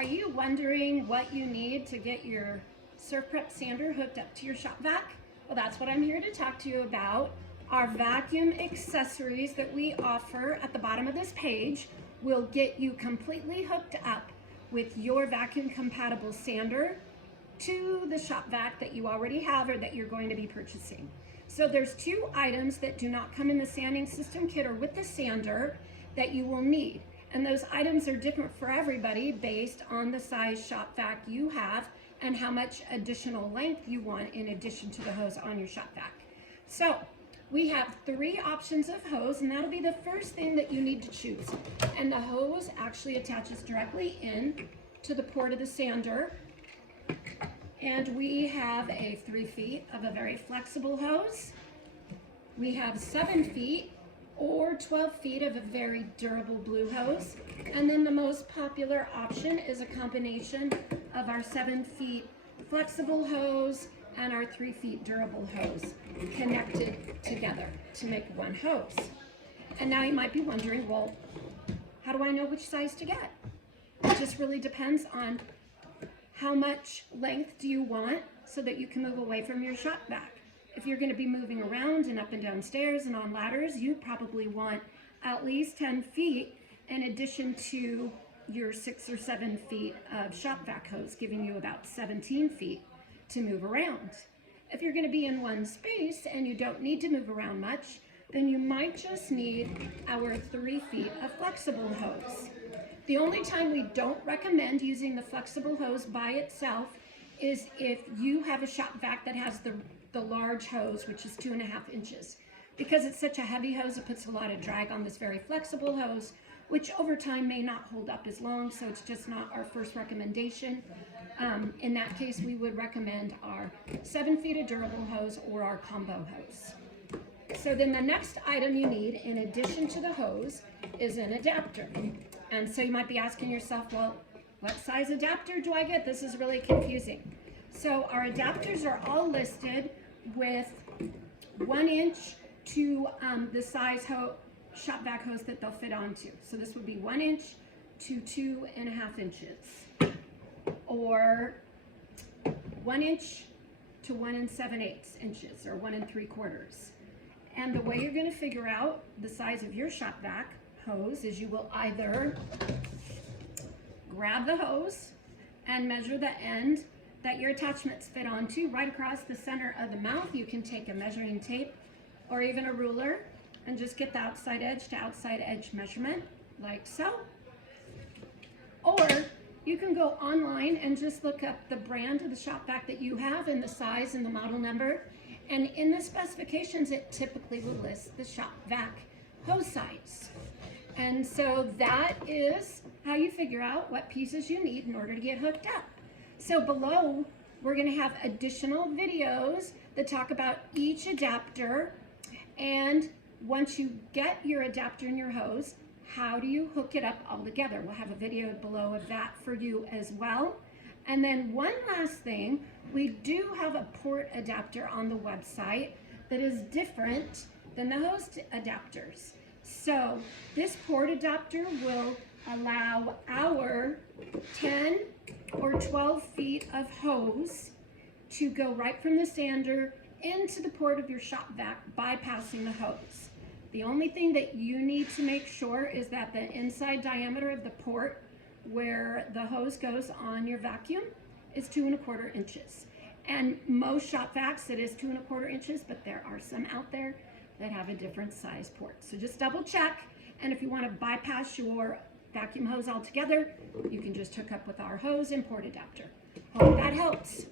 Are you wondering what you need to get your SurfPrep Sander hooked up to your shop vac? Well, that's what I'm here to talk to you about. Our vacuum accessories that we offer at the bottom of this page will get you completely hooked up with your vacuum compatible sander to the shop vac that you already have or that you're going to be purchasing. So there's two items that do not come in the sanding system kit or with the sander that you will need. And those items are different for everybody based on the size shop vac you have and how much additional length you want in addition to the hose on your shop vac. So we have three options of hose, and that'll be the first thing that you need to choose. And the hose actually attaches directly in to the port of the sander. And we have a 3 feet of a very flexible hose. We have 7 feet or 12 feet of a very durable blue hose. And then the most popular option is a combination of our 7 feet flexible hose and our 3 feet durable hose connected together to make one hose. And now you might be wondering, well, how do I know which size to get? It just really depends on how much length do you want so that you can move away from your shop vac. If you're going to be moving around and up and down stairs and on ladders, you probably want at least 10 feet in addition to your 6 or 7 feet of shop vac hose, giving you about 17 feet to move around. If you're going to be in one space and you don't need to move around much, then you might just need our 3 feet of flexible hose. The only time we don't recommend using the flexible hose by itself is if you have a shop vac that has the large hose, which is 2.5 inches. Because it's such a heavy hose, it puts a lot of drag on this very flexible hose, which over time may not hold up as long, so it's just not our first recommendation. In that case, we would recommend our 7 feet of durable hose or our combo hose. So then the next item you need, in addition to the hose, is an adapter. And so you might be asking yourself, well, what size adapter do I get? This is really confusing. So our adapters are all listed with 1 inch to the size shop vac hose that they'll fit onto. So this would be 1 inch to 2.5 inches, or 1 inch to 1 7/8 inches, or 1 3/4. And the way you're going to figure out the size of your shop vac hose is you will either grab the hose and measure the end that your attachments fit onto right across the center of the mouth. You can take a measuring tape or even a ruler and just get the outside edge to outside edge measurement, like so. Or you can go online and just look up the brand of the shop vac that you have and the size and the model number. And in the specifications, it typically will list the shop vac hose size. And so that is how you figure out what pieces you need in order to get hooked up. So below, we're going to have additional videos that talk about each adapter. And once you get your adapter and your hose, how do you hook it up all together? We'll have a video below of that for you as well. And then one last thing, we do have a port adapter on the website that is different than the hose adapters. So this port adapter will allow our 10 or 12 feet of hose to go right from the sander into the port of your shop vac, bypassing the hose. The only thing that you need to make sure is that the inside diameter of the port where the hose goes on your vacuum is 2.25 inches. And most shop vacs, it is 2.25 inches, but there are some out there that have a different size port. So just double check, and if you want to bypass your vacuum hose altogether, you can just hook up with our hose and port adapter. Hope that helps.